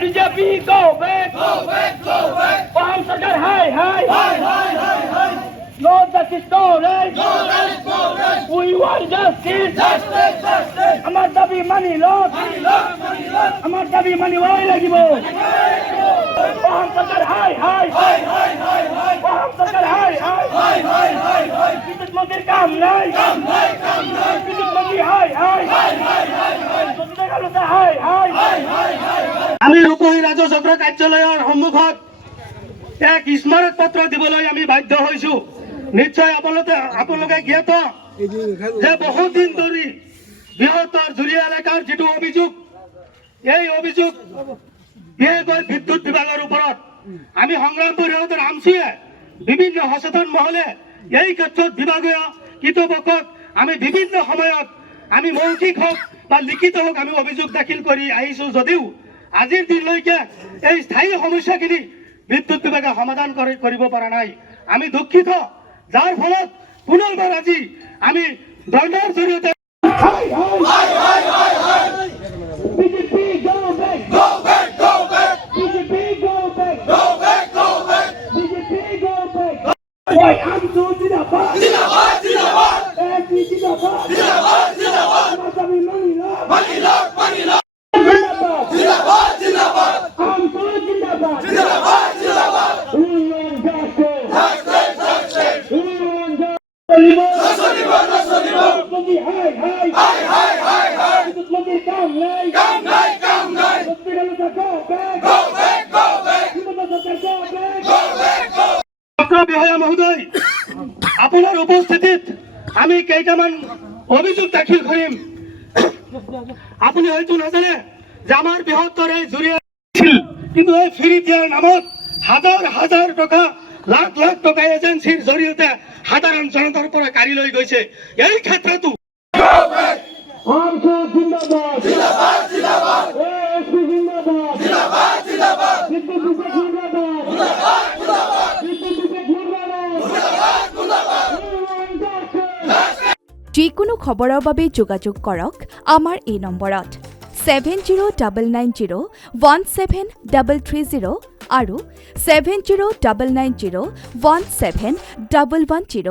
BJP, go back. Farm Sarkar, hi. No justice, no right. We want justice. Amar dabi money lot. Amar dabi money why lagibo. Farm Sarkar, hi. Farm Sarkar, hi. Bidyut Mantri কাম নাই. বিদ্যুৎ মন্ত্রী, hi. আমি ৰূপহী ৰাজচক্ৰ কাৰ্যালয়ৰ সন্মুখত এক স্মাৰক পত্ৰ দিবলৈ আমি বাধ্য হৈছো। নিশ্চয় আপোনালোকে জ্ঞাত যে বহুত দিন ধৰি বৃহত্তৰ জুৰিয়া এলেকাৰ যিটো অভিযোগ, এই অভিযোগ বিশেষকৈ বিদ্যুৎ বিভাগৰ ওপৰত আমি সংগ্ৰাম পৰিষদৰ আমচুৱে বিভিন্ন সচেতন মহলে এই ক্ষেত্ৰত বিভাগীয় কৰ্তৃপক্ষক আমি বিভিন্ন সময়ত আমি মৌখিক হওক বা লিখিত হওক আমি অভিযোগ দাখিল কৰি আহিছো, যদিও আজিৰ দিনলৈকে এই স্থায়ী সমস্যাখিনি বিদ্যুৎ বিভাগে সমাধান কৰিব পৰা নাই। আমি দুঃখিত, যাৰ ফলত পুনৰবাৰ আজি আমি ধৰ্ণাৰ জৰিয়তে বিষয়া মহোদয়, আপোনাৰ উপস্থিতিত আমি কেইটামান অভিযোগ দাখিল কৰিম। আপুনি হয়তো নাজানে যে আমাৰ বৃহত্তৰ এই জুৰিয়া ছিল, কিন্তু এই ফ্ৰী দিয়াৰ নামত হাজাৰ টকা লাখ টকা এজেঞ্চিৰ জৰিয়তে সাধাৰণ জনতাৰ পৰা কাঢ়ি লৈ গৈছে। এই ক্ষেত্ৰতো যিকোনো খবৰৰ বাবে যোগাযোগ কৰক আমাৰ এই নম্বৰত 7099017330 আৰু 7099017110।